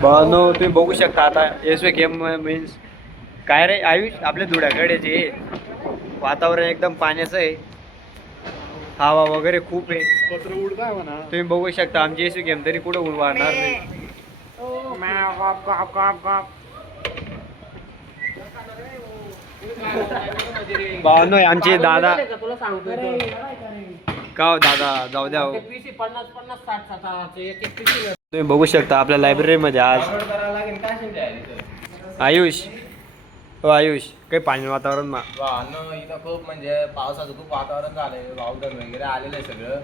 भावांनो तुम्ही बघू शकता आता SVKM मीन्स काय रे आयुष आपल्या धुळ्याकडे जे वातावरण एकदम पाण्याचं आहे, हवा वगैरे खूप आहे. तुम्ही बघू शकता आमची SVKM तरी कुठं ऊन वाढणार नाही. भावांनो आमचे दादा का हो दादा जाऊ द्या हो. तुम्ही बघू शकता आपल्या लायब्ररीमध्ये आज आयुष हो आयुष काही पाणी वातावरण मा इथं खूप म्हणजे पावसाचं खूप वातावरण झालंय, वावदन वगैरे आलेलं आहे सगळं.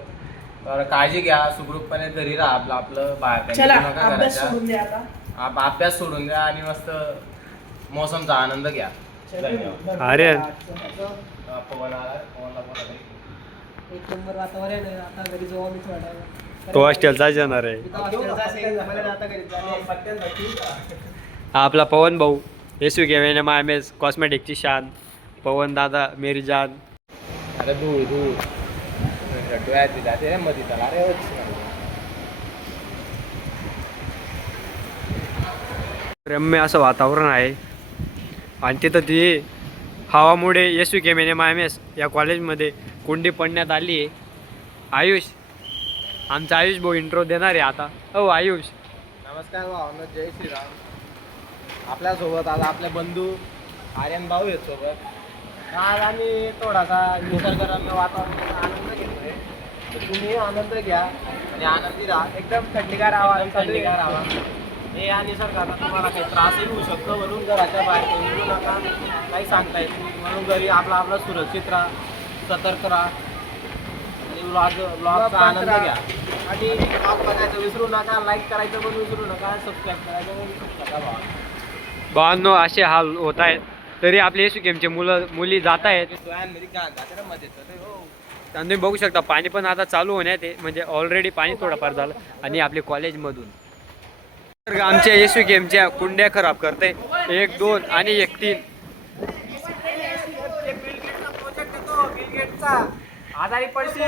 तर काळजी घ्या, सुखरूपपणे घरी राहा, आपलं आपलं बाहेर अभ्यास सोडून द्या आणि मस्त मोसमचा आनंद घ्या. अरे पवन आला, एक नंबर वातावरण आहे. आता घरी जाऊ आम्ही थोडा वेळ. तो हॉस्टेलचा जाणार आहे. आपला पवन भाऊ SVKM IMS कॉस्मेटिकची शान पवन दादा मेरी जान. अरे धूळ धूळ जाते रे मध्ये त्याला. अरे रम्य असं वातावरण आहे आणि तिथं ती हवामुळे SVKM IMS या कॉलेजमध्ये कुंडी पडण्यात आली आहे. आयुष आमचा आयुष भाऊ इंट्रो देणार आहे आता. हो आयुष नमस्कार भावना, जय श्रीराम. आपल्यासोबत आज आपले बंधू आर्यन भाऊ आहेत सोबत. आज आम्ही थोडासा निसर्गरम्य वातावरणाचा आनंद घेतोय. तर तुम्ही आनंद घ्या आणि आनंदी राहा. एकदम थंडीगार हवा, थंडीगार हवा. हे या निसर्गाचा तुम्हाला काही त्रासही होऊ शकतो, म्हणून घराच्या बाहेर निघू नका, काही सांगता येत नाही. म्हणून घरी आपला सुरक्षित राहा, सतर्क राहा आणि ब्लॉगचा आनंद घ्या. आणि ब्लॉग बघायचं विसरू नका, लाईक करायचं पण विसरू नका, सबस्क्राईब करायचं पण विसरू नका. भावांनो असे हाल होत आहेत तरी आपले SVKMचे मुली जात आहेत. तुम्ही बघू शकता पाणी पण आता चालू होण्यात आहे, म्हणजे ऑलरेडी पाणी थोडंफार झालं. आणि आपले कॉलेजमधून तर आमच्या SVKMच्या कुंड्या खराब करते 1, 2 आणि 1, 3. आजारी पडशील.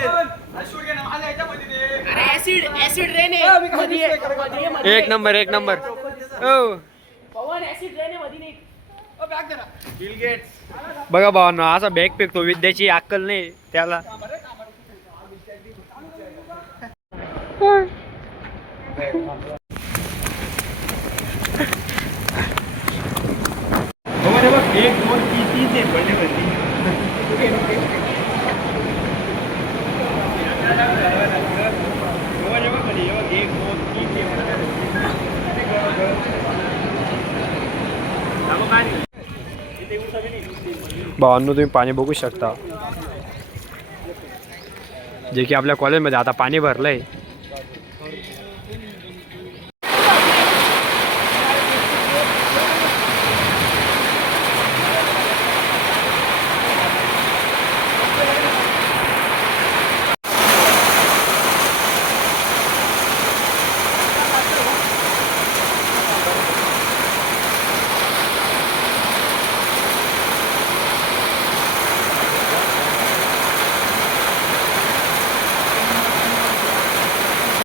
एक नंबर हो बघा भावांनो असा बॅग फेकतो, विद्याची अक्कल नाही त्याला. भावांनो तुम्ही पाणी बघू शकता जे की आपल्या कॉलेजमध्ये आता पाणी भरलंय.